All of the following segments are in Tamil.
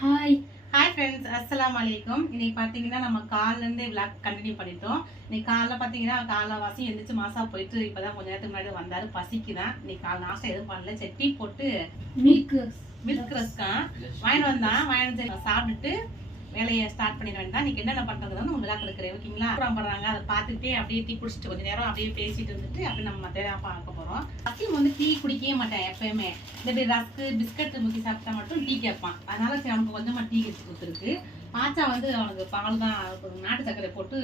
ஹாய் ஹாய் ஃப்ரெண்ட்ஸ், அஸ்ஸலாமு அலைக்கும். இன்னைக்கு பார்த்தீங்கன்னா நம்ம காலிலேருந்து விளாக் கண்டினியூ பண்ணிட்டோம். இன்னைக்கு காலைல பார்த்தீங்கன்னா காலைல வாசி எழுந்திரிச்சு மாசா போயிட்டு இப்போ தான் கொஞ்ச நேரத்துக்கு முன்னாடி வந்தார். பசிக்கு தான் இன்னைக்கு காலை நாஸ்டா எதுவும் பண்ணல. சட்னி போட்டு மில்க் ரஸ்கா வாங்கிட்டு வந்தான். வாங்கிட்டு சாப்பிட்டுட்டு வேலையை ஸ்டார்ட் பண்ணிட வேண்டாம். இன்னைக்கு என்னென்ன பண்ணுறதுன்னு நம்ம விளாக் எடுக்கிறேன், ஓகேங்களா? ப்ரோக்ராம் பண்ணுறாங்க, அதை பார்த்துக்கிட்டே அப்படியே டீ குடிச்சிட்டு கொஞ்சம் நேரம் அப்படியே பேசிட்டு இருந்துட்டு அப்படியே நம்ம மற்ற பார்க்க போகிறோம். அசிம் வந்து டீ குடிக்கவே மாட்டேன் எப்பயுமே. இந்த ரஸ்க்கு பிஸ்கட் முக்கி சாப்பிட்டா மட்டும் டீ கேட்பான். அதனால சரி அவனுக்கு கொஞ்சமாக டீ வச்சு கொடுத்துருக்கு. பாச்சா வந்து அவனுக்கு பால் தான், நாட்டு சர்க்கரை போட்டு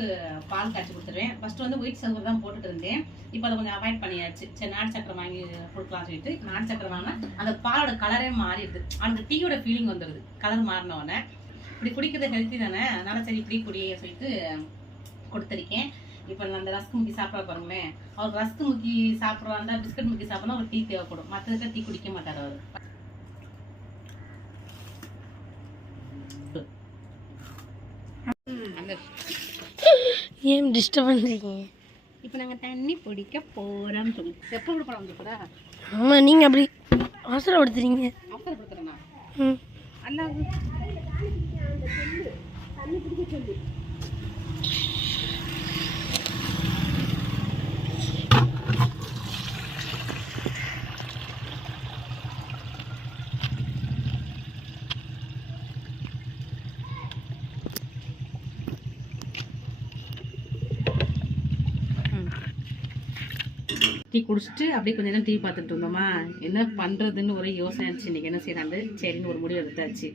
பால் காய்ச்சி கொடுத்துருவேன். ஃபர்ஸ்ட் வந்து ஒயிட் சர்க்கரை தான் போட்டுட்டு இருந்தேன். இப்போ அதை கொஞ்சம் அவாய்ட் பண்ணியாச்சு. சரி நாட்டு சர்க்கரை வாங்கி கொடுக்கலாம் சொல்லிட்டு நாட்டு சர்க்கரை வாங்க அந்த பாலோட கலரே மாறிடுது. அவனுக்கு டீயோட ஃபீலிங் வந்துடுது கலர் மாறினவொடனே. இப்படி குடிக்கிறது ஹெல்த்தி தானே, அதனால சரி இப்படி குடிய சொல்லிட்டு கொடுத்துருக்கேன். இப்போ நான் அந்த ரஸ்க் முக்கி சாப்பிட பாருங்களேன். அவர் ரஸ்க் முக்கி சாப்பிட்றா இருந்தா பிஸ்கட் முக்கி சாப்பிட்னா ஒரு டீ தேவைப்படும். மற்றதுக்கு டீ குடிக்க மாட்டார் அவர். ஏன் டிஸ்டர்ப் பண்ணுறீங்க? இப்போ நாங்கள் தண்ணி பிடிக்க போகிறோம் சொல்லி எப்போ கூட படம் வந்து போகிறா? ஆமாம், நீங்கள் அப்படி அவசரப்படுத்துறீங்க. அவசரப்படுத்துறேண்ணா? ம், அல்லாது தண்ணி பிடிக்க சொல்லி டீ குடிச்சிட்டு அப்படியே கொஞ்ச நேரம் டீ பார்த்துட்டு இருந்தோமா. என்ன பண்ணுறதுன்னு ஒரே யோசனை ஆச்சு. இன்றைக்கி என்ன செய்யறாண்டு சரின்னு ஒரு முடிவு எடுத்தாச்சு.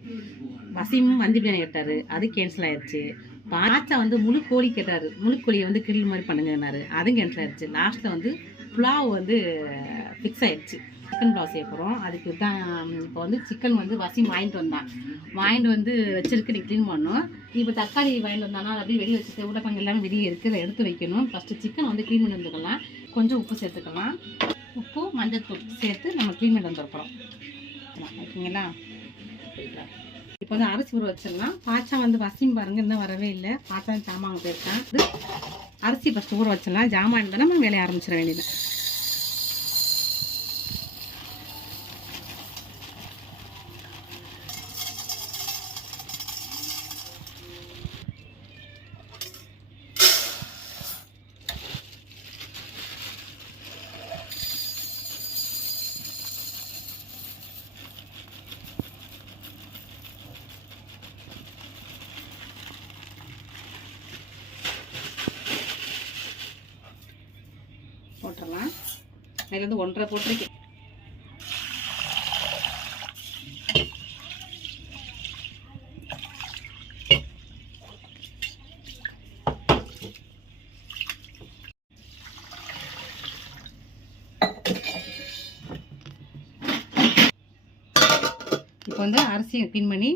வசீமும் மந்தி பிரியாணி கேட்டார், அது கேன்சல் ஆயிடுச்சு. பாச்சா வந்து முழு கோழி கேட்டார், முழு கோழியை வந்து கிரில் மாதிரி பண்ணுங்கன்னாரு, அதுவும் கேன்சல் ஆயிடுச்சு. லாஸ்ட்டில் வந்து புலாவ் வந்து ஃபிக்ஸ் ஆயிடுச்சு. சிக்கன் புலாவ் செய்ய போகிறோம். அதுக்கு தான் இப்போ வந்து சிக்கன் வந்து வசீம் வாங்கிட்டு வந்து வச்சிருக்கு. நீ க்ளீன் பண்ணணும். இப்போ தக்காளி வாங்கிட்டு வந்தானா அதை அப்படியே வெளியே வச்சுட்டு உருளைக்கிழங்கு எல்லாமே வெளியே இருக்குது, அதை எடுத்து வைக்கணும். ஃபஸ்ட்டு சிக்கன் வந்து க்ளீன் பண்ணி வந்துக்கலாம். கொஞ்சம் உப்பு சேர்த்துக்கலாம். உப்பு மஞ்சள் சேர்த்து நம்ம க்ளீன் பண்ணி வந்துருக்குறோம், ஓகேங்களா? இப்போ வந்து அரிசி ஊற வச்சிடலாம். பாச்சா வந்து வசீம் பாருங்க இன்னும் வரவே இல்லை. பாச்சா ஜாமான் போயிருக்கான். அரிசி ஃபஸ்ட்டு ஊற வச்சிடலாம். ஜாமான் இருந்தால் நம்ம வேலையை ஆரம்பிச்சிட வேண்டியது. போட்டுடலாம். அதில் வந்து 1.5 போட்டிருக்கேன். இப்போ வந்து அரிசியை க்ளீன் பண்ணி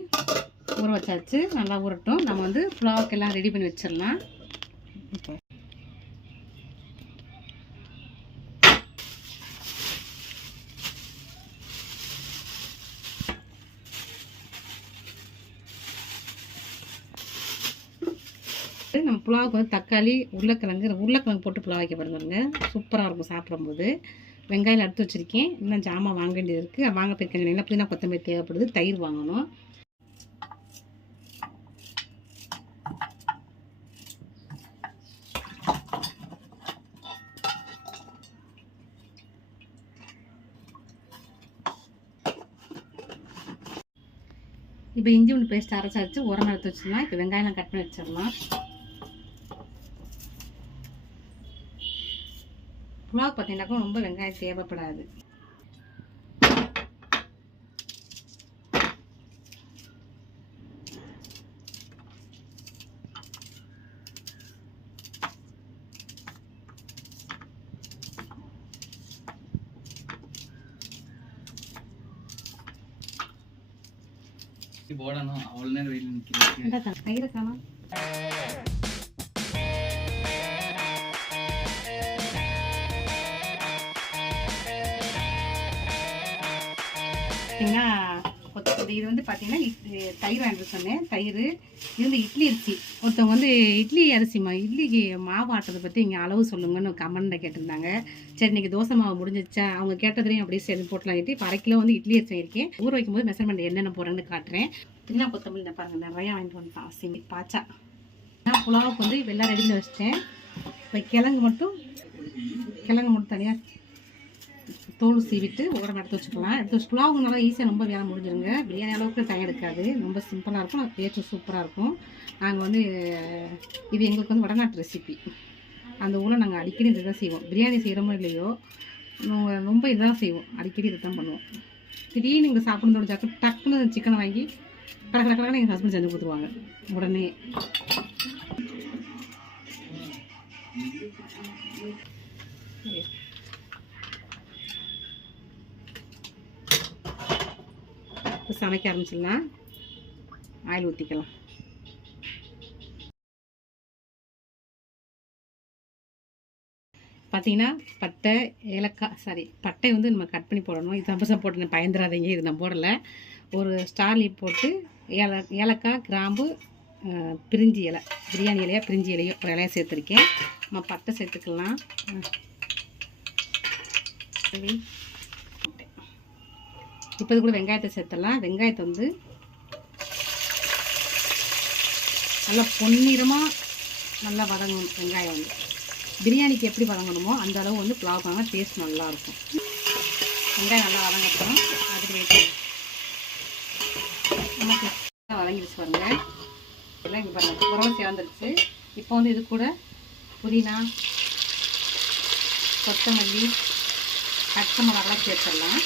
ஊற வச்சாச்சு. நல்லா ஊறட்டும். நம்ம வந்து புலாவுக்கெல்லாம் ரெடி பண்ணி வச்சிடலாம். இப்போ நம்ம புலாவுக்கு வந்து தக்காளி உருளைக்கிழங்கு போட்டு புலாவ் வைக்க பாருங்க, சூப்பராக இருக்கும் சாப்பிடும்போது. வெங்காயம் எடுத்து வச்சுருக்கேன். இன்னும் ஜாமான் வாங்க வேண்டியது இருக்குது. வாங்க போயிருக்கேன். என்ன புதினா கொத்தமல்லி தேவைப்படுது. தயிர் வாங்கணும். இப்போ இஞ்சி பூண்டு பேஸ்ட் அரைச்சாச்சு, உரம் எடுத்து வச்சிடலாம். இப்போ வெங்காயம் கட் பண்ணி வச்சிடலாம். புலாவ் பார்த்தீங்கன்னாக்கா ரொம்ப வெங்காயம் தேவைப்படாது. போடணும். அவ்வளோ நேரம் வெயில் நிற்கிறேன். தயிரை காணும். இது வந்து பார்த்தீங்கன்னா தயிர் வாங்கிட்டு சொன்னேன். தயிர் இது வந்து இட்லி அரிசி. ஒருத்தவங்க வந்து இட்லி அரிசிமா இட்லிக்கு மாவு ஆட்டுறதை பற்றி இங்கே அளவு சொல்லுங்கன்னு கமெண்ட்டில் கேட்டிருந்தாங்க. சரி இன்றைக்கி தோசை மாவு முடிஞ்சிச்சா, அவங்க கேட்டதுலையும் அப்படியே சரி போட்டலாங்கிட்டு இப்போ 1/2 கிலோ வந்து இட்லி அரிசி இருக்கேன். ஊற வைக்கும்போது மெஷர்மெண்ட் என்னென்ன போடுறேன்னு காட்டுறேன். புதினா கொத்தமல்லி பாருங்கள் நிறையா வாங்கிட்டு வந்துட்டான் அசிங்கி பாச்சா. நான் புலாவுக்கு வந்து வெள்ளை ரெடியில் வச்சிட்டேன். இப்போ கிழங்கு மட்டும் தனியாக தோல் சீவிட்டு ஓரம் எடுத்து வச்சுக்கலாம். எடுத்து வச்சு புலாவுக்கு நல்லா ஈஸியாக ரொம்ப வேலை முடிஞ்சிருங்க. பிரியாணி அளவுக்கு டைம் எடுக்காது, ரொம்ப சிம்பிளாக இருக்கும். அது டேஸ்ட்டு சூப்பராக இருக்கும். நாங்கள் வந்து இது எங்களுக்கு வந்து வடநாட்டு ரெசிபி. அந்த ஊரில் நாங்கள் அடிக்கடி இதை தான் செய்வோம். பிரியாணி செய்கிறோமோ இல்லையோ ரொம்ப இதுதான் செய்வோம், அடிக்கடி இதை தான் பண்ணுவோம். திடீர்னு நீங்கள் சாப்பிடணும் தோணுச்சாக்கு டக்குன்னு சிக்கனை வாங்கி கடற்கடை எங்கள் ஹஸ்பண்ட் செஞ்சு கொடுத்துருவாங்க உடனே. சமைக்க ஆரம்பிச்சிடலாம். ஆயில் ஊற்றிக்கலாம். பார்த்தீங்கன்னா பட்டை ஏலக்காய் பட்டை வந்து நம்ம கட் பண்ணி போடணும். இது தம்பசா போட்டு பயந்துடாதீங்க, இது நான் போடலை. ஒரு ஸ்டார் லீப் போட்டு ஏலக்காய் கிராம்பு பிரிஞ்சி இலை, பிரியாணி இலையா பிரிஞ்சி இலையோ ஒரு இலையை சேர்த்துருக்கேன். நம்ம பட்டை சேர்த்துக்கலாம். இப்போ இது கூட வெங்காயத்தை சேர்த்துடலாம். வெங்காயத்தை வந்து நல்லா பொன்னிறமாக நல்லா வதங்கணும். வெங்காயம் வந்து பிரியாணிக்கு எப்படி வதங்கணுமோ அந்த அளவு வந்து புலாவுக்கான டேஸ்ட் நல்லாயிருக்கும். வெங்காயம் நல்லா வதங்கட்டும். அதுக்கு வெயிட் பண்ணி நமக்கு வதங்கிடுச்சு பாருங்க. எல்லாம் இங்கே பாருங்கள் உரவை சேர்ந்துருச்சு. இப்போ வந்து இது கூட புதினா கொத்தமல்லி பச்சை மிளகாலாம் சேர்த்துடலாம்.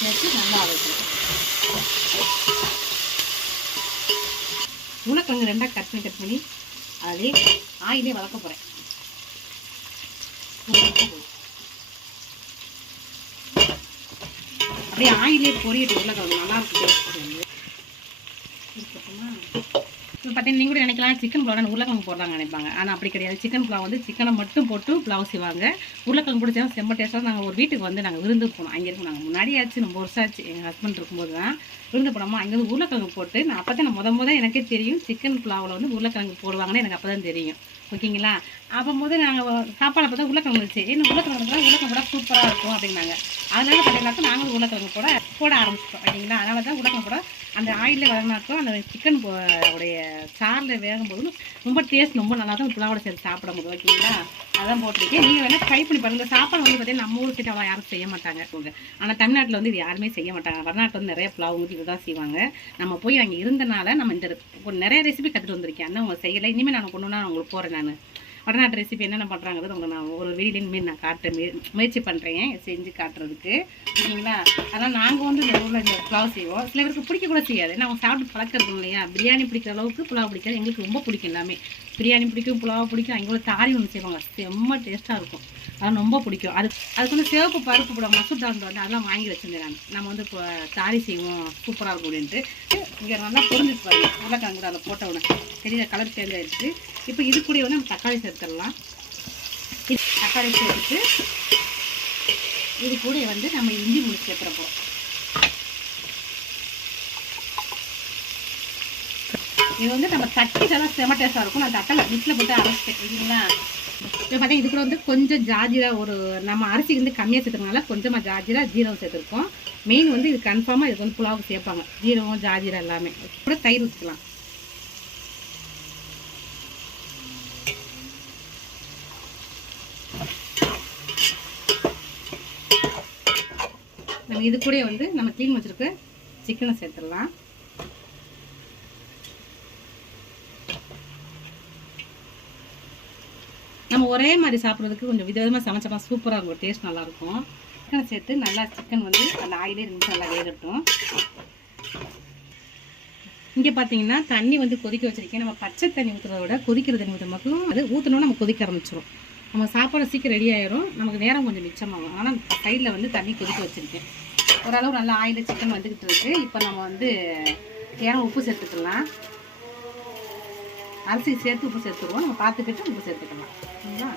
சேர்த்து நல்லா வதக்கணும். உருளைக்கிழங்கு ரெண்டாக கட் பண்ணி அதிலே ஆயிலே வதக்க போகிறேன். அப்படியே ஆயிலே பொரியட்டு உருளைக்கிழங்கு நல்லா இருக்கும். இப்போ பார்த்தீங்கன்னா நீங்கள் கூட நினைக்கலாம் சிக்கன் புலாவ் உருளைக்கிழங்கு போடுறாங்க நினைப்பாங்க. ஆனால் அப்படி கிடையாது. சிக்கன் புலாவ் வந்து சிக்கனை மட்டும் போட்டு புலாவ் செய்வாங்க. உருளைக்கிழங்கு பிடிச்சா செம்ம டேஸ்ட்டாக. நாங்கள் ஒரு வீட்டுக்கு வந்து நாங்கள் விருந்து போனோம். அங்கே இருக்கும் நாங்கள் முன்னாடி ஆச்சு, ரொம்ப வருஷம் ஆச்சு. எங்கள் ஹஸ்பண்ட் இருக்கும்போது தான் விருந்து போனோமா. அங்கே வந்து உருளைக்கிழங்கு போட்டு நான் அப்போ தான் நான் முத எனக்கே தெரியும் சிக்கன் புலாவில் வந்து உருளைக்கிழங்கு போடுவாங்கன்னு எனக்கு அப்போ தான் தெரியும். ஓகேங்களா? அப்போது நாங்கள் சாப்பாடு பார்த்தா உருளைக்கிழங்கு வச்சு உருளைக்கிழங்கு போட சூப்பராக இருக்கும் அப்படின்னாங்க. அதனால பார்த்தீங்கன்னாக்கா நாங்களும் உருளைக்கிழங்கு போட ஆரம்பிச்சிட்டோம். ஓகேங்களா? அதனால தான் உருளைக்கிழங்கு போட அந்த ஆயிலில் வதங்கினாக்கும் அந்த சிக்கன் உடைய சாரில் வேகும்போது ரொம்ப டேஸ்ட் ரொம்ப நல்லா தான் புலாவோட சேர்த்து சாப்பிட முடியும். ஓகேங்களா? அதான் போட்டிருக்கேன். நீங்கள் வேணால் ட்ரை பண்ணி பாருங்கள். சாப்பாடு வந்து பார்த்தீங்கன்னா நம்ம ஊர் கிட்ட அவ்வளோ யாரும் செய்ய மாட்டாங்க. ஆனால் தமிழ்நாட்டில் வந்து இது யாருமே செய்ய மாட்டாங்க. வடநாட்டில் வந்து நிறைய புலாவ் வந்து இதுதான் செய்வாங்க. நம்ம போய் அங்கே இருந்தனால நம்ம இந்த நிறைய ரெசிபி கற்றுட்டு வந்திருக்கேன். ஆனால் அவங்க செய்யலை. இனிமேல் நான் கொண்டு நான் உங்களுக்கு போகிறேன். நான் வடநாட்டு ரெசிபி என்னென்ன பண்ணுறாங்கிறது உங்களுக்கு நான் ஒரு வீடியோ இனிமேல் நான் காட்ட முயற்சி பண்ணுறேன் செஞ்சு காட்டுறதுக்கு. ஓகேங்களா? அதனால் நாங்கள் வந்து இந்த ஊரில் இந்த புலாவ் செய்வோம். சில பேருக்கு பிடிக்க கூட செய்யாது. ஏன்னா அவங்க சாப்பிட்டு பழக்கிறது இல்லையா. பிரியாணி பிடிக்கிற அளவுக்கு புலாவ் பிடிக்காது. எங்களுக்கு ரொம்ப பிடிக்கும். எல்லாமே பிரியாணி பிடிக்கும், புலாவ் பிடிக்கும். அங்கே ஒரு தாரி ஒன்று செய்வாங்க, செம்ம டேஸ்ட்டாக இருக்கும். அதெல்லாம் ரொம்ப பிடிக்கும். அதுக்கு வந்து சிவப்பு பருப்பு போட மசூர் தால் வந்து அதெல்லாம் வாங்கி வச்சுருந்தேன். நம்ம வந்து இப்போ தாரி செய்வோம் சூப்பராக இருக்கும் அப்படின்ட்டு. இங்கே நல்லா புரிஞ்சுட்டு பாருங்க. உருளைக்கிழங்கு கூட அதை போட்ட உடனே தெரியல கலர் சேஞ்ச் ஆகிடுச்சு. இப்போ இது கூட வந்து நம்ம தக்காளி சேர்த்துடலாம். தக்காளி சேர்த்துட்டு இது கூட வந்து நம்ம இஞ்சி முழு சேர்த்துறப்போ இது வந்து நம்ம தட்டி தான் செம டேஸ்ட்டாக இருக்கும். நான் தக்காளி மிக்ஸில் போட்டு அரைச்சிட்டேன். இல்லைங்களா? இப்போ பார்த்தீங்கன்னா இது கூட வந்து கொஞ்சம் ஜாஜிரா ஒரு நம்ம அரிசிக்கு வந்து கம்மியாக சேர்த்துறதுனால கொஞ்சமாக ஜாஜிரா ஜீரகம் சேர்த்துருக்கோம். மெயின் வந்து இது கன்ஃபார்மாக இதுக்கு வந்து புலாவுக்கு சேர்ப்பாங்க. ஜீரகம் ஜாஜிரா எல்லாமே. கூட தயிர் ஊற்றிக்கலாம். நம்ம இது கூட வந்து நம்ம க்ளீன் வச்சுருக்க சிக்கனை சேர்த்துடலாம். நம்ம ஒரே மாதிரி சாப்பிட்றதுக்கு கொஞ்சம் விதவிதமாக சமைச்சப்பா சூப்பராக இருக்கும். டேஸ்ட் நல்லாயிருக்கும். சிக்கனை சேர்த்து நல்லா சிக்கன் வந்து அந்த ஆயிலே 2 நிமிஷம் நல்லா வேகட்டும். இங்கே பார்த்தீங்கன்னா தண்ணி வந்து கொதிக்க வச்சுருக்கேன். நம்ம பச்சை தண்ணி ஊற்றுறத விட கொதிக்கிற தண்ணி ஊற்ற மட்டும் அது ஊற்றணும்னா நம்ம கொதிக்க ஆரம்பிச்சிடும். நம்ம சாப்பாடு சீக்கிரம் ரெடி ஆயிரும். நமக்கு நேரம் கொஞ்சம் மிச்சமாகும். ஆனால் சைடில் வந்து தண்ணி கொதிக்க வச்சுருக்கேன். ஓரளவு நல்லா ஆயில சிக்கன் வந்துக்கிட்டு இருக்குது. இப்போ நம்ம வந்து தேவை உப்பு சேர்த்துக்கலாம். அரிசி சேர்த்து உப்பு சேர்த்துருவோம். நம்ம பார்த்துக்கிட்டு உப்பு சேர்த்துக்கலாம். சரிங்களா?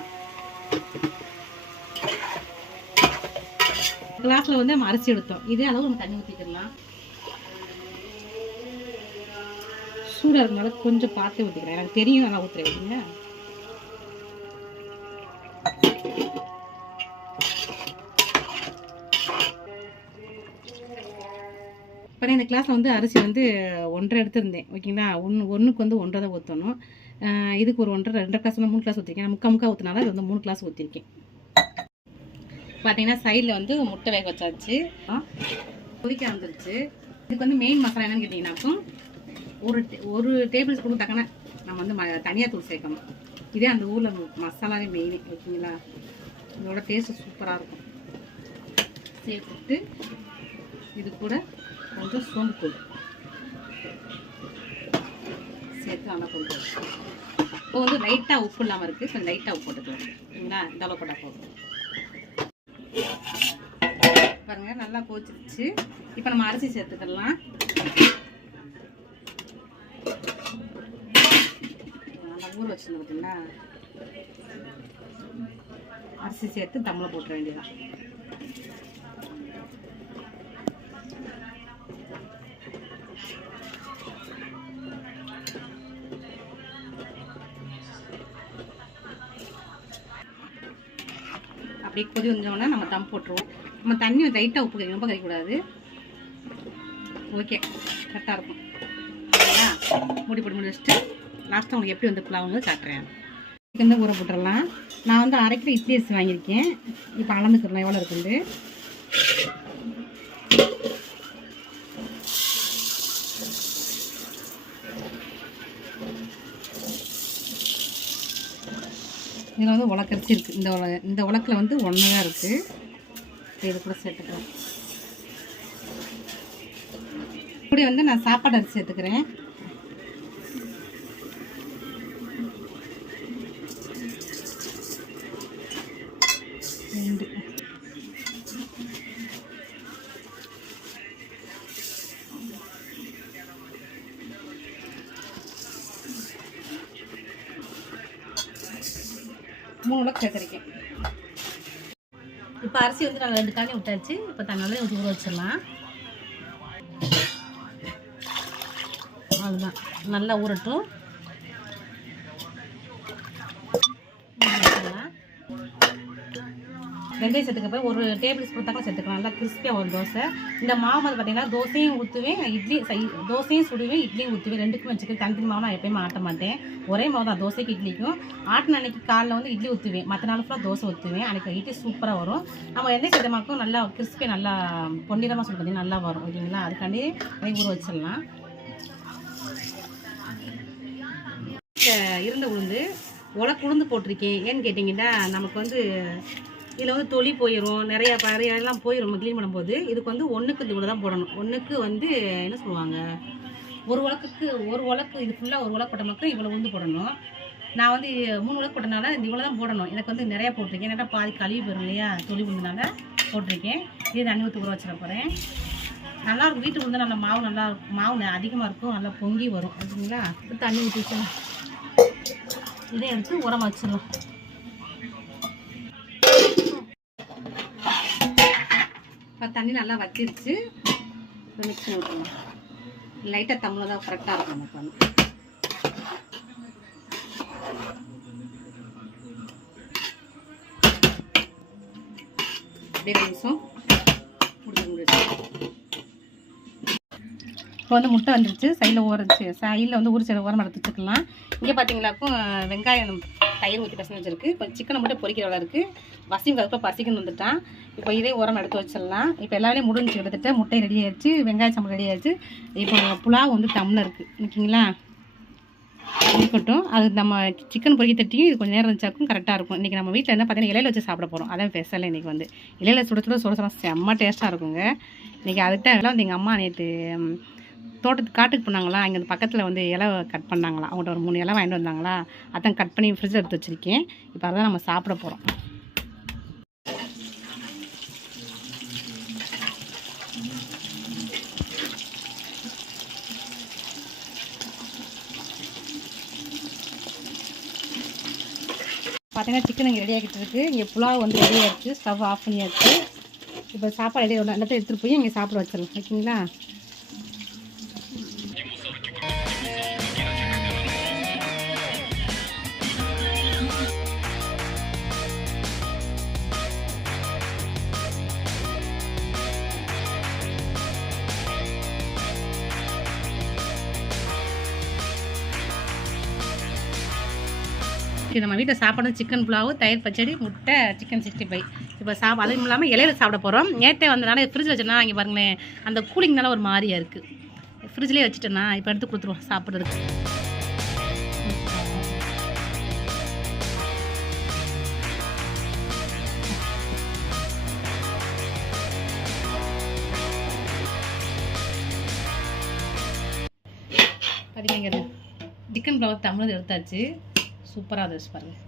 கிளாஸில் வந்து நம்ம அரிசி எடுத்தோம். இதே அளவு நம்ம தண்ணி ஊற்றிக்கலாம். சூடாக இருக்கனால கொஞ்சம் பார்த்து ஊற்றிக்கிறேன். எனக்கு தெரியும் நல்லா ஊற்றுறேன். பார்த்தா இந்த கிளாஸில் வந்து அரிசி வந்து 1.5 எடுத்திருந்தேன். ஓகேங்களா, ஒன்றுக்கு வந்து 1.5 தான் ஊற்றணும். இதுக்கு ஒரு 1.5 2 கிளாஸ் 3 கிளாஸ் ஊற்றிருக்கேன். முக்கா ஊற்றினால இது வந்து 3 கிளாஸ் ஊற்றிருக்கேன். பார்த்தீங்கன்னா சைடில் வந்து முட்டை வேக வச்சாச்சு, கொதிக்க வந்துருச்சு. இதுக்கு வந்து மெயின் மசாலா என்னன்னு கேட்டிங்கன்னாக்கும் ஒரு டேபிள் ஸ்பூன் தக்கன நம்ம வந்து தனியாக தூள் சேர்க்கணும். இதே அந்த ஊரில் மசாலாவே மெயினே. ஓகேங்களா, இதோட டேஸ்ட்டு சூப்பராக இருக்கும். சேர்த்துட்டு இது கூட கொஞ்சம் சோம்பு தூள் சேர்த்து நல்லா கொண்டு இப்போ வந்து லைட்டாக உப்பு இல்லாமல் இருக்குது. கொஞ்சம் லைட்டாக உப்பு போட்டுக்கலாம். சரிங்களா, இந்த அளவு போட்டால் போதும். பாருங்கள் நல்லா கோச்சிருச்சு. இப்போ நம்ம அரிசி சேர்த்துக்கலாம். நல்லா ஊற வச்சுருந்தோம் பார்த்தீங்களா, அரிசி சேர்த்து தம்மில் போட்டுற வேண்டியதான். அப்படியே கொதி வந்தோடனே நம்ம தம் போட்டுருவோம். நம்ம தண்ணி லைட்டாக உப்பு கறி ரொம்ப கறிக்கூடாது. ஓகே, கரெக்டாக இருக்கும். சரிங்களா, மூடி போட்டு வச்சுட்டு லாஸ்ட்டாக உங்களுக்கு எப்படி வந்து புலாவுன்னு காட்டுறேன். வந்து ஊற போட்டுடலாம். நான் வந்து 1/2 கிலோ இட்லி அரிசி வாங்கியிருக்கேன். இப்போ அளந்துக்கிறலாம் எவ்வளோ இருக்குது. இதில் வந்து உலக்கரிசி இருக்குது. இந்த உலக்கில் வந்து 1 தான் இருக்குது. இது கூட சேர்த்துக்கிறேன். இப்படி வந்து நான் சாப்பாடு அரிசி சேர்த்துக்கிறேன். மூணு உலக்கு சேர்த்துருக்கேன். இப்போ அரிசி வந்து நாங்கள் 2 காணி விட்டாச்சு. இப்போ தண்ணி ஊற்றி ஊற வச்சிடலாம். அதுதான் நல்லா ஊறட்டும். வெங்காயம் சேர்த்துக்கப்ப ஒரு டேபிள் ஸ்பூன் தக்காளி சேர்த்துக்கலாம். நல்லா கிறிஸ்பியாக வரும் தோசை. இந்த மாவு வந்து பார்த்தீங்கன்னா தோசையும் ஊற்றுவேன், தோசையும் சுடுவேன், இட்லியும் ஊற்றுவேன். ரெண்டுக்கும் வச்சுக்க. தனித்தனி மாவு நான் எப்பயுமே ஆட்ட மாட்டேன். ஒரே மாவு தான் தோசைக்கு இட்லிக்கும். ஆட்டின அன்னைக்கு காலைல வந்து இட்லி ஊற்றுவேன், மற்ற நாள் ஃபுல்லாக தோசை ஊற்றுவேன். அன்றைக்கி இட்லி சூப்பராக வரும். நம்ம எந்த சேர்த்தமாக்கும் நல்லா கிறிஸ்பியாக நல்லா பொன்னிறமாக சொல்லி பார்த்தீங்கன்னா நல்லா வரும். ஓகேங்களா, அதுக்காண்டி ஊற வச்சிடலாம். இருந்த உளுந்து உலக்கு போட்டிருக்கேன். ஏன்னு கேட்டிங்கன்னா நமக்கு வந்து இதில் வந்து தொளி போயிடும், நிறைய எல்லாம் போயிடும் நம்ம க்ளீன் பண்ணும்போது. இதுக்கு வந்து 1க்கு இவ்வளோ தான் போடணும். 1க்கு வந்து என்ன சொல்லுவாங்க, ஒரு உலக்கு இது ஃபுல்லாக ஒரு உலக்கு போட்ட மக்கள் இவ்வளோ உளுந்து போடணும். நான் வந்து 3 உலக்கு போட்டனால இந்த இவ்வளோ தான் போடணும். எனக்கு வந்து நிறையா போட்டிருக்கேன். ஏன்னா பாதி கழுவி போயிடும் இல்லையா, தொளி உளுந்துனால போட்டிருக்கேன். இது தண்ணி ஊற்றி ஊற வச்சிட போகிறேன். நல்லாயிருக்கும். வீட்டுக்கு வந்து நல்லா மாவு அதிகமாக இருக்கும், நல்லா பொங்கி வரும். ஓகேங்களா, தண்ணி ஊற்றி வச்சிடலாம். இதை எடுத்து உரமாக வச்சிடலாம். தண்ணி நல்லா வச்சிருச்சு. மிக்ஸ் பண்ணி விட்டுருவோம். லைட்டாக தம்மில் தான் கரெக்டாக இருக்கும் நமக்கு வந்து. அப்படியே 2 நிமிஷம் முடிச்சு. இப்போ வந்து முட்டை வந்துருச்சு. சைடில் வந்து ஊர் சைடு ஓரம் எடுத்து வச்சுக்கலாம். இங்கே பார்த்தீங்களாக்கும் வெங்காயம் தயிர் ஊற்றி பசங்க வச்சுருக்கு. கொஞ்சம் சிக்கனை மட்டும் பொரிக்கிற வேலை இருக்குது. வசிங்க அதுக்குள்ள பசிக்குன்னு வந்துட்டான். இப்போ இதே உரம் எடுத்து வச்சிடலாம். இப்போ எல்லாமே முடிஞ்சு எடுத்துகிட்டு முட்டை ரெடி ஆயிடுச்சு, வெங்காயம் சம்பளம் ரெடி ஆயிடுச்சு. இப்போ புலாவ் வந்து டம்மில் இருக்குது. ஓகேங்களா, இருக்கட்டும். அது நம்ம சிக்கன் பொரிக்க தட்டியும் இது கொஞ்சம் நேரம் இருந்துச்சாக்கும் கரெக்டாக இருக்கும். இன்றைக்கி நம்ம வீட்டில் என்ன பார்த்தீங்கன்னா இலையில வச்சு சாப்பிட போகிறோம். அதான் ஸ்பெஷல். இன்றைக்கி வந்து இலையில சுட செம்ம டேஸ்ட்டாக இருக்குங்க. இன்றைக்கி அதுக்கு தான் எல்லாம் வந்து எங்கள் அம்மா நேற்று காட்டுக்கு போனாங்களா, இங்கே பக்கத்தில் வந்து இலை கட் பண்ணாங்களா, அவங்கள்ட்ட ஒரு 3 இலை வாங்கிட்டு வந்தாங்களா, அதான் கட் பண்ணி ஃப்ரிட்ஜில் எடுத்து வச்சுருக்கேன். இப்போ அதான் நம்ம சாப்பிட போகிறோம். பார்த்தீங்கன்னா சிக்கன் இங்கே ரெடி ஆகிட்டு இருக்குது. இங்கே புலாவ் வந்து ரெடி ஆகிடுச்சு. ஸ்டவ் ஆஃப் பண்ணியாச்சு. இப்போ சாப்பாடு ரெடி ஆகணும். எல்லாத்தையும் எடுத்துகிட்டு போய் இங்கே சாப்பிட வச்சிடலாம். ஓகேங்களா, இன்றைக்கி நம்ம வீட்டில் சாப்பாடு சிக்கன் புலாவு, தயிர் பச்சடி, முட்டை, சிக்கன் 65. இப்போ அதுவும் இல்லாமல் இலையில சாப்பிட போகிறோம். நேற்றே வந்தனால ஃப்ரிட்ஜ் வச்சோன்னா இங்கே பாருங்களேன், அந்த கூலிங்னால ஒரு மாதிரியாக இருக்குது. ஃப்ரிட்ஜ்லேயே வச்சுட்டேன்னா இப்போ எடுத்து கொடுத்துருவோம் சாப்பிட்றதுக்கு. பார்த்தீங்க சிக்கன் புலாவ் தமிழ் எடுத்தாச்சு. சூப்பராக வச்சு பாருங்கள்.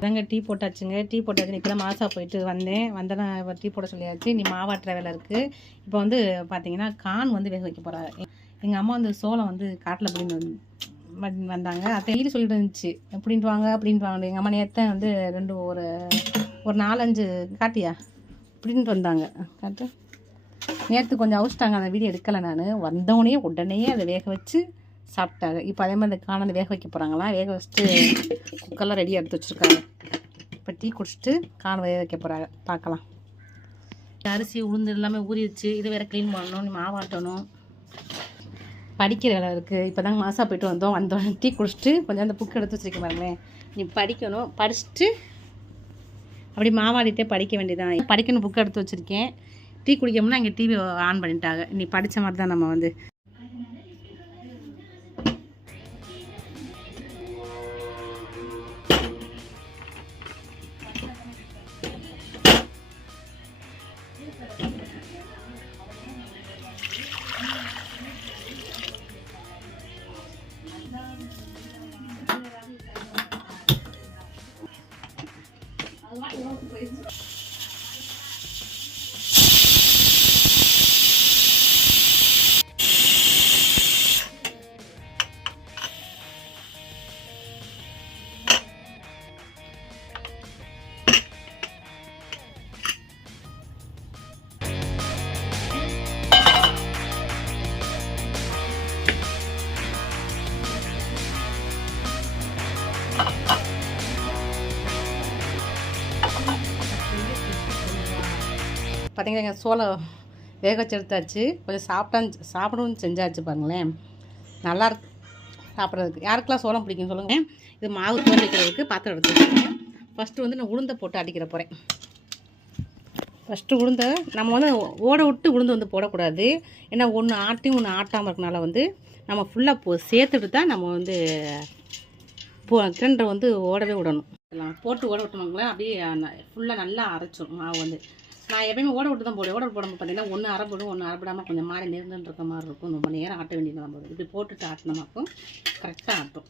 அதாங்க டீ போட்டாச்சுங்க. டீ போட்டாச்சு. இப்போ தான் மாசா போயிட்டு வந்தேன்னா டீ போட சொல்லியாச்சு. நீ மாவாட்டுற வேலை இருக்குது. இப்போ வந்து பார்த்தீங்கன்னா கான் வந்து வேக வைக்க போகிறாங்க. எங்கள் அம்மா வந்து சோளம் வந்து காட்டில் அப்படின்னு வந்தாங்க. அதை டெய்லி சொல்லிட்டு இருந்துச்சு, எப்படின்ட்டு வாங்க அப்படின்ட்டு வாங்க. எங்கள் அம்மா நேற்று வந்து ஒரு 4-5 காட்டியா அப்படின்ட்டு வந்தாங்க. காட்டு நேற்று கொஞ்சம் அவிச்சிட்டாங்க. அந்த வீடியோ எடுக்கலை நான். வந்தோடனே உடனே அதை வேக வச்சு சாப்பிட்டாங்க. இப்போ அதே மாதிரி இந்த காணை வேக வைக்க போகிறாங்களாம். வேக வச்சுட்டு குக்கர்லாம் ரெடியாக எடுத்து வச்சுருக்காங்க. இப்போ டீ குடிச்சிட்டு காணை வேக வைக்க போகிறாங்க. பார்க்கலாம். அரிசி உளுந்து எல்லாமே ஊறிடுச்சு. இது வேறு க்ளீன் பண்ணணும், நீ மாவாட்டணும், படிக்கிற வேலை இருக்குது. இப்போ தாங்க மாசா போய்ட்டு வந்தோம் டீ குடிச்சிட்டு கொஞ்சம் அந்த புக் எடுத்து வச்சுருக்க பாருங்களேன். நீ படிக்கணும், படிச்சுட்டு அப்படி மாவாடிட்டே படிக்க வேண்டியதான். படிக்கணும், புக் எடுத்து வச்சுருக்கேன். டீ குடிக்கணும்னா இங்கே டிவி ஆன் பண்ணிட்டாங்க. நீ படித்த மாதிரி தான் நம்ம வந்து பார்த்தீங்கன்னா சோளம் வேக வச்சு எடுத்தாச்சு. கொஞ்சம் சாப்பிடணும்னு செஞ்சாச்சு பாருங்களேன். நல்லாயிருக்கு சாப்பிட்றதுக்கு. யாருக்கெல்லாம் சோளம் பிடிக்கும் சொல்லுங்கள். இது மாவு தோல் வைக்கிறதுக்கு பாத்திரம் எடுத்துருக்கேன். ஃபஸ்ட்டு வந்து நான் உளுந்தை போட்டு அடிக்கிற போகிறேன். ஃபஸ்ட்டு உளுந்தை நம்ம வந்து ஓட விட்டு உளுந்து வந்து போடக்கூடாது. ஏன்னா ஒன்று ஆட்டி ஒன்று ஆட்டாமல் இருக்கனால வந்து நம்ம ஃபுல்லாக சேர்த்துட்டு தான் நம்ம வந்து கிரைண்டரை வந்து ஓடவே விடணும். போட்டு ஓட விட்டோம்ங்களேன், அப்படியே ஃபுல்லாக நல்லா அரைச்சிடும் மாவு வந்து. நான் எப்பயுமே ஓட விட்டு தான் போடுவேன். ஓட போடாமல் பார்த்தீங்கன்னா ஒன்று அரைப்படும், ஒன்று அரைப்படாமல் கொஞ்சம் மாறி நெருந்துன்னு இருக்க மாதிரி இருக்கும். ரொம்ப நேரம் ஆட்ட வேண்டியது நம்ம இப்படி போட்டுட்டு ஆட்டினமாக்கும் கரெக்டாக ஆட்டும்.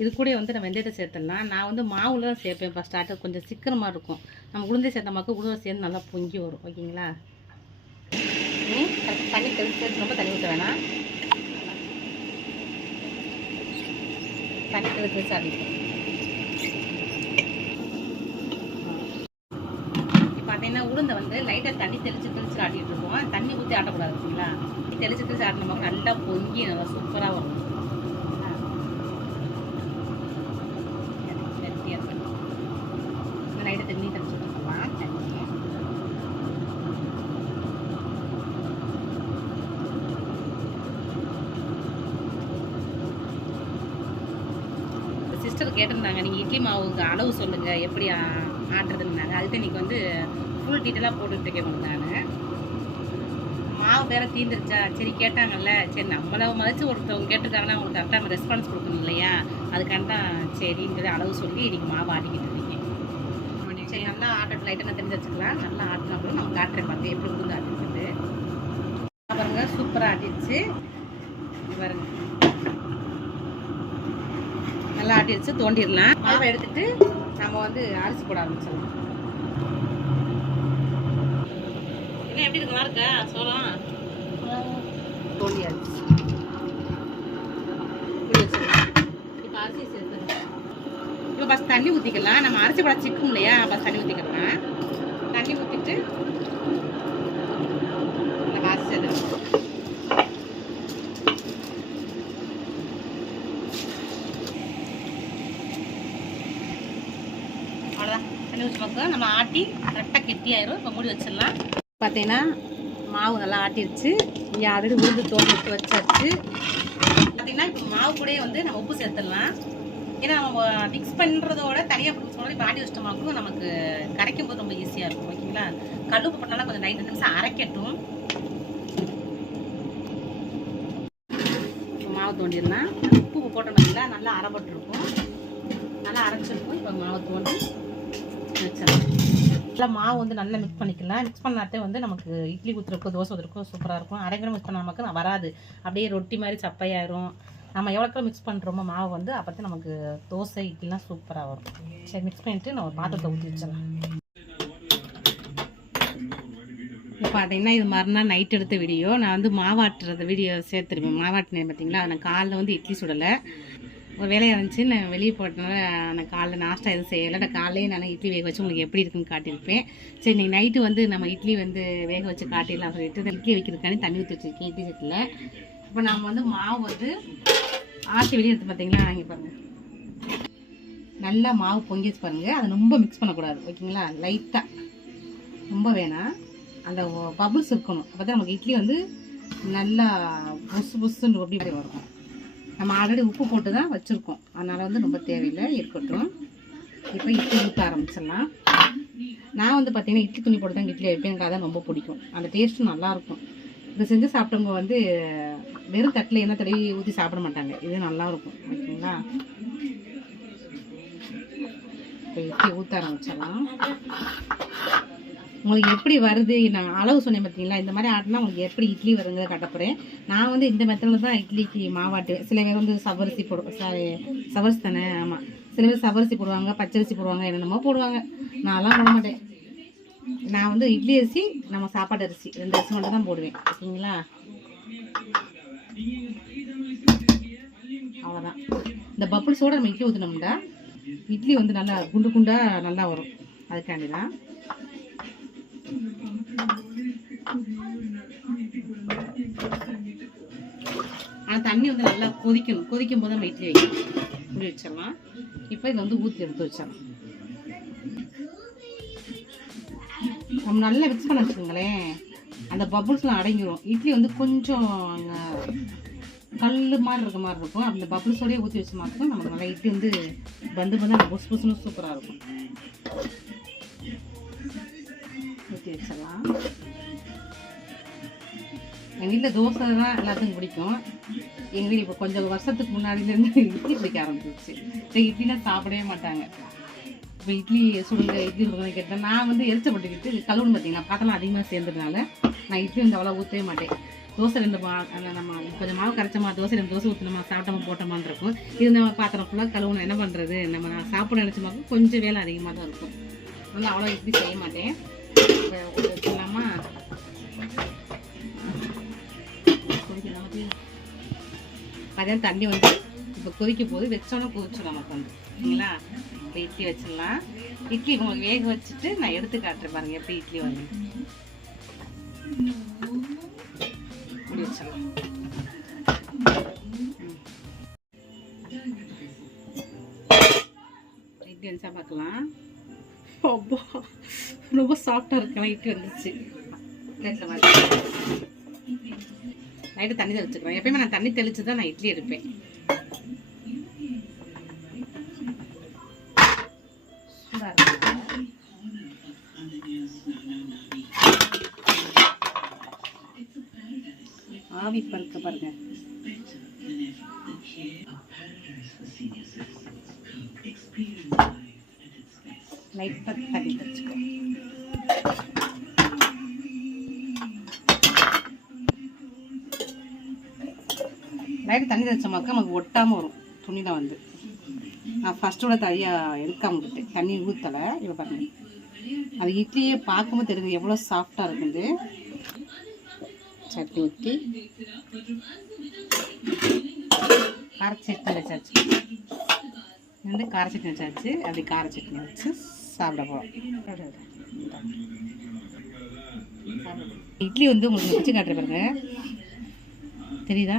இது கூட வந்து நான் வெந்தயத்தை சேர்த்துடலாம். நான் வந்து மாவில் தான் சேர்ப்பேன். ஃபஸ்ட் ஆட்டு கொஞ்சம் சீக்கிரமாக இருக்கும். நம்ம உளுந்தே சேர்த்தமாக்கும் உளுந்தை சேர்ந்து நல்லா பொங்கி வரும். ஓகேங்களா? தண்ணி தெளிச்சு ரொம்ப தண்ணி ஊற்ற வேணாம். தண்ணி தெளிச்சு ஆடிக்கும். பார்த்தீங்கன்னா உளுந்தை வந்து லைட்டாக தண்ணி தெளிச்சு ஆட்டிகிட்டு இருக்கோம். தண்ணி ஊற்றி ஆட்டக்கூடாது. ஓகேங்களா? தெளிச்சு ஆட்டினோம் நல்லா பொங்கி நல்லா சூப்பராக வரும். லைட்டாக தண்ணி தெளிச்சு விட்டுக்கலாம். சிஸ்டர் கேட்டிருந்தாங்க, நீங்கள் இட்லி மாவுக்கு அளவு சொல்லுங்கள் எப்படி ஆட்டுறதுன்னாங்க. அதுக்கு இன்றைக்கி வந்து ஃபுல் டீட்டெயிலாக போட்டுட்ருக்கேன் உங்களுக்கு நான். மாவு வேற தீந்துருச்சா, சரி கேட்டாங்கல்ல, சரி நம்மளை மதிச்சு ஒருத்தவங்க கேட்டுருக்காங்கன்னா அவங்களுக்கு கரெக்டாக நம்ம ரெஸ்பான்ஸ் கொடுக்கணும் இல்லையா, அதுக்காண்டி தான் சரிங்கிற அளவு சொல்லி இன்றைக்கி மாவு ஆட்டிக்கிட்டு இருக்கேன். சரி நல்லா ஆட்டத்தில் லைட்டாக நான் தெரிஞ்சு வச்சுக்கலாம். நல்லா ஆட்டினா கூட நம்ம காட்டுறேன் பார்த்து எப்படி உளுந்து ஆட்டிருக்குது பாருங்க. சூப்பராக ஆட்டிடுச்சு பாருங்க. நல்லா ஆட்டிடுச்சு. தோண்டிடலாம். மாவை எடுத்துட்டு நம்ம வந்து அரிசி போட ஆரம்பிச்சிடலாம். என்ன எப்படி இருக்கு இருக்கா சோளம் தோண்டி அரிசி. இப்போ அரிசி சேர்த்துக்கலாம். இப்போ பஸ் தண்ணி ஊற்றிக்கலாம். நம்ம அரிசி போட சிக்கும் இல்லையா, பஸ் தண்ணி ஊற்றிக்கலாம். தண்ணி ஊற்றிட்டு நம்ம அரிசி சேர்த்துக்கலாம். அவ்வளோதான். தண்ணி ஊற்றி பார்க்க நம்ம ஆட்டி கரெக்டாக கெட்டியாயிரும். இப்போ மூடி வச்சிடலாம். பார்த்தீங்கன்னா மாவு நல்லா ஆட்டிடுச்சு. இங்கே ஆல்ரெடி உளுந்து தோண்டி எடுத்து வச்சாச்சு. பார்த்தீங்கன்னா இப்போ மாவு கூட வந்து நம்ம உப்பு சேர்த்துடலாம். ஏன்னா நம்ம மிக்ஸ் பண்ணுறதோட தனியாக பிடிச்சோட இப்போ ஆட்டி வச்சிட்டோமாக்கும் நமக்கு கரைக்கும் போது ரொம்ப ஈஸியாக இருக்கும். ஓகேங்களா? கல்லுப்பு போட்டாலும் கொஞ்சம் 9 நிமிஷம் அரைக்கட்டும். இப்போ மாவு தோண்டிடலாம். உப்பு போட்டோம்னா நல்லா அரைப்பட்டுருக்கும். நல்லா அரைச்சிருக்கும். இப்போ மாவு தோண்டி வச்சிடலாம். நல்லா மாவு வந்து நல்லா மிக்ஸ் பண்ணிக்கலாம். மிக்ஸ் பண்ணாட்டே வந்து நமக்கு இட்லி ஊற்றுறக்கோ தோசை ஊற்றுறக்கோ சூப்பராக இருக்கும். அரைக்கணும் மிக்ஸ் பண்ண நமக்கு வராது. அப்படியே ரொட்டி மாதிரி சப்பையாயிரும். நம்ம எவ்வளோக்கோ மிக்ஸ் பண்ணுறோமோ மாவு வந்து அப்போ தான் நமக்கு தோசை இட்லிலாம் சூப்பராக வரும். சரி மிக்ஸ் பண்ணிவிட்டு நம்ம பாத்திரத்தை ஊற்றி வச்சிடலாம். இப்போ பார்த்தீங்கன்னா இது மறுநாள் நைட் எடுத்த வீடியோ. நான் வந்து மாவாட்டுறது வீடியோ சேர்த்துருப்பேன். மாவாட்டினேன் பார்த்தீங்களா. நான் காலைல வந்து இட்லி சுடலை. ஒரு வேலையாக இருந்துச்சு. நான் வெளியே போட்டனால நான் காலைல நாஸ்டா எதுவும் செய்யலை. நான் காலையே நான் இட்லி வேக வச்சு உங்களுக்கு எப்படி இருக்குன்னு காட்டியிருப்பேன். சரி நீங்கள் நைட்டு வந்து நம்ம இட்லி வந்து வேக வச்சு காட்டிடலாம் சொல்லிட்டு இட்லி வைக்கிறதுக்காண்டி தண்ணி ஊற்றி வச்சுருக்கேன் இட்லி செட்டில். இப்போ நம்ம வந்து மாவு வந்து ஆட்டி வெளியே எடுத்து பார்த்தீங்களா. இங்கே பாருங்கள் நல்லா மாவு பொங்கிச்சு பாருங்கள். அதை ரொம்ப மிக்ஸ் பண்ணக்கூடாது. ஓகேங்களா? லைட்டாக ரொம்ப வேணாம். அந்த பபுள்ஸ் இருக்கணும். அப்போ தான் நமக்கு இட்லி வந்து நல்லா புசு புசுன்னு அப்படி மாதிரி வரும். நம்ம ஆல்ரெடி உப்பு போட்டு தான் வச்சுருக்கோம். அதனால் வந்து ரொம்ப தேவையில்லை, இருக்கட்டும். இப்போ இட்லி ஊற்ற ஆரம்பிச்சிடலாம். நான் வந்து பார்த்தீங்கன்னா இட்லி துணி போட்டு தான் இட்லி வைப்பேன். எனக்கு அதான் ரொம்ப பிடிக்கும். அந்த டேஸ்ட்டும் நல்லாயிருக்கும். இது செஞ்சு சாப்பிட்டவங்க வந்து வெறும் தட்டில் எண்ணெய் தடவி ஊற்றி சாப்பிட மாட்டாங்க. இது நல்லாயிருக்கும். ஓகேங்களா? இப்போ இட்லி ஊற்ற ஆரம்பிச்சிடலாம். உங்களுக்கு எப்படி வருது நான் அளவு சொன்னேன் பார்த்தீங்களா. இந்த மாதிரி ஆட்டினா உங்களுக்கு எப்படி இட்லி வருங்க காட்டப்போகிறேன். நான் வந்து இந்த மெத்தடில் தான் இட்லிக்கு மாவாட்டுவேன். சில பேர் வந்து சவரிசி சவரிசி தானே. ஆமாம், சில பேர் சவரிசி போடுவாங்க, பச்சரிசி போடுவாங்க, என்னென்னமோ போடுவாங்க. நான்லாம் போட மாட்டேன். நான் வந்து இட்லி அரிசி, நம்ம சாப்பாடு அரிசி 2 அரிசி மட்டும் தான் போடுவேன். ஓகேங்களா? அவ்வளோதான். இந்த பப்புள்ஸோடு நம்ம இட்லி ஊற்றினோம்னா இட்லி வந்து நல்லா குண்டு குண்டாக நல்லா வரும். அதுக்காண்டி தான். ஆனால் தண்ணி வந்து நல்லா கொதிக்கணும். கொதிக்கும் போது நம்ம இட்லி வைக்கணும். இப்படி வச்சிடலாம். இப்போ இதை வந்து ஊற்றி எடுத்து வச்சிடலாம். நம்ம நல்லா மிக்ஸ் பண்ண வச்சுக்கோங்களேன். அந்த பபுள்ஸ்லாம் அடங்கிடும். இட்லி வந்து கொஞ்சம் கல் மாதிரி இருக்க மாதிரி இருக்கும். அந்த பபுள்ஸோடய ஊற்றி வச்ச மாதிரி இருக்கும். நமக்கு நல்லா இட்லி வந்து பந்து பந்து புஸ் புஸ்ன்னு சூப்பராக இருக்கும். ஊற்றி வச்சிடலாம். எங்கள் வீட்டில் தோசை தான் எல்லாத்துக்கும் பிடிக்கும். எங்கள் வீட்டில் இப்போ கொஞ்சம் வருஷத்துக்கு முன்னாடியிலேருந்து இட்லி பிடிக்க ஆரம்பிச்சிருச்சு. இட்லிலாம் சாப்பிடவே மாட்டாங்க. இப்போ இட்லி சுடுங்க, இட்லி சுடுங்க கேட்டேன். நான் வந்து எரிச்சப்பட்டுக்கிட்டு கழுவுன்னு பார்த்தீங்கன்னா பாத்தெல்லாம் அதிகமாக சேர்ந்ததுனால நான் இட்லி வந்து அவ்வளோ ஊற்றவே மாட்டேன். தோசை 2 நம்ம கொஞ்சம் மாவு கரைச்சமா தோசை 2 தோசை ஊற்றினோமா சாப்பிட்டோமா போட்டோமான்னு இருக்கும். இது நம்ம பாத்திரம் ஃபுல்லாக கழுவுணும். என்ன பண்ணுறது, நம்ம நான் சாப்பிட நினச்சோமாக்கும் கொஞ்சம் வேலை அதிகமாக தான் இருக்கும். அதனால் அவ்வளோ இட்லி செய்ய மாட்டேன். இப்போ வச்சுக்கலாமா? அதே தண்ணி வந்து இப்போ கொதிக்க போது வச்சோன்னா கொதிச்சிடும் நமக்கு வந்து. சரிங்களா? இப்போ இட்லி வச்சிடலாம். இட்லி உங்களுக்கு வேக வச்சுட்டு நான் எடுத்து காட்டுறேன் பாருங்கள் எப்படி இட்லி வந்து. இப்படி வச்சிடலாம். இட்லி வந்துச்சா பார்க்கலாம். அப்பா ரொம்ப சாஃப்டாக இருக்கலாம். இட்லி வந்துச்சு. பிளேட்டில் மாதிரி நைட்டு தண்ணி தெளிச்சுக்கிறேன். எப்பயுமே நான் தண்ணி தெளிச்சு தான் நான் இட்லி எடுப்பேன். சூடாக இருக்கு. ஆவி பறக்க பாருங்க. லைட்டாக தண்ணி வச்சுக்கோ. லைட்டாக தண்ணி வச்சோமாக்கா நமக்கு ஒட்டாமல் வரும் துணியில் வந்து. நான் ஃபஸ்ட்டோட தனியாக எடுக்காம விட்டேன், தண்ணி ஊற்றலை. இப்போ பாருங்க, அது இட்லியே பார்க்கும்போது தெரியுது எவ்வளோ சாஃப்டாக இருக்குது. சட்னி ஊற்றி கார சட்னி வச்சாச்சு. வந்து கார சட்னி வச்சாச்சு. அப்படி கார சட்னி வச்சு சாப்பிட போகிறோம். இட்லி வந்து உங்களுக்கு வச்சு காட்டுற பாருங்க, தெரியுதா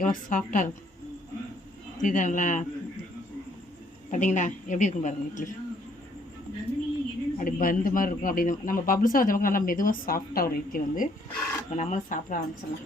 எவ்வளோ சாஃப்டாக இருக்கு. தெரியுதாங்களா? பார்த்தீங்களா எப்படி இருக்கும் பாருங்கள். இட்லி அப்படி பந்து மாதிரி இருக்கும். அப்படி நம்ம பப்ளிஸாக வச்சோம்னா நல்லா மெதுவாக சாஃப்டாக ஒரு இட்லி வந்து. இப்போ நம்மளும் சாப்பிட ஆரம்பிச்சிடலாம்.